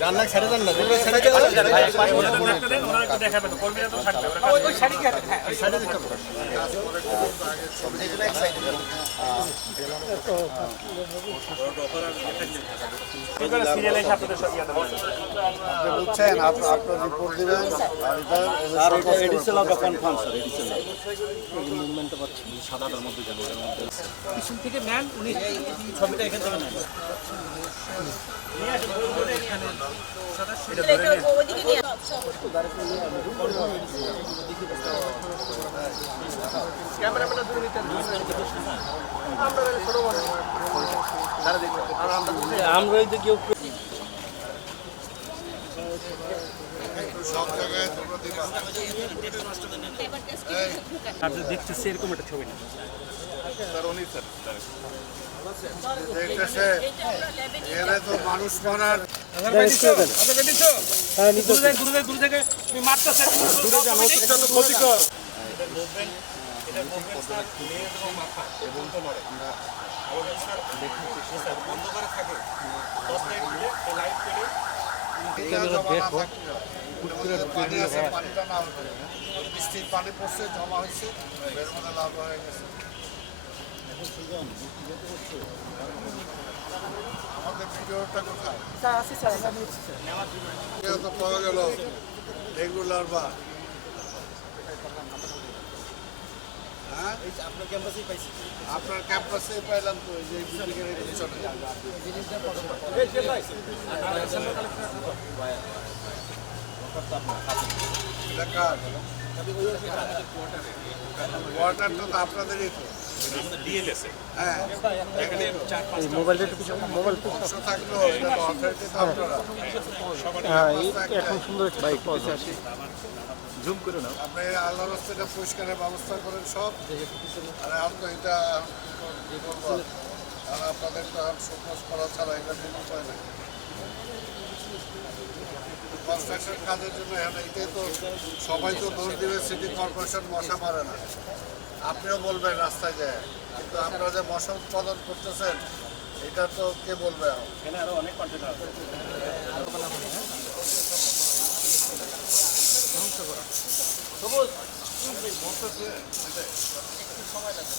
রান্না ছেড়ে দেন না বুঝছেন আপনার রিপোর্ট দিবেন পিছন থেকে নেন উনি ছবিটা এখান থেকে নেন আমরা কেউ দেখতেছি এরকম একটা ছবি না এরা তো মানুষ মারার বৃষ্টির পানি পড়ছে জমা হয়েছে এর মধ্যে লাভ হয়ে গেছে আমাদের ভিডিওটা কোথায় তো পাওয়া গেল ডেঙ্গু লার্ভা হ্যাঁ আপনার ক্যাম্পাসে পাইলাম তো এই যে ওয়াটারটা তো আপনাদেরই তো হ্যাঁ মোবাইলটা মোবাইল থাকলো এটা তো অথরিটি তো আপনারা এখন সুন্দর বাইক আসি জুম করে নাও আপনি আল্লাহর রাস্তাটা পরিষ্কারের ব্যবস্থা করেন সব আর এখন তো এটা আর আপনাদের তো আর ফোকাস করা ছাড়া এটা কোনো উপায় নাই কনস্ট্রাকশন কাজের জন্য এখন এইটাই তো সবাই তো দোষ দিবে সিটি কর্পোরেশন মশা মারে না আপনিও বলবেন রাস্তায় যায় কিন্তু আপনারা যে মশা উৎপাদন করতেছেন এটা তো কে বলবে এখানে আরো অনেক কন্টেনার আছে সময় লাগবে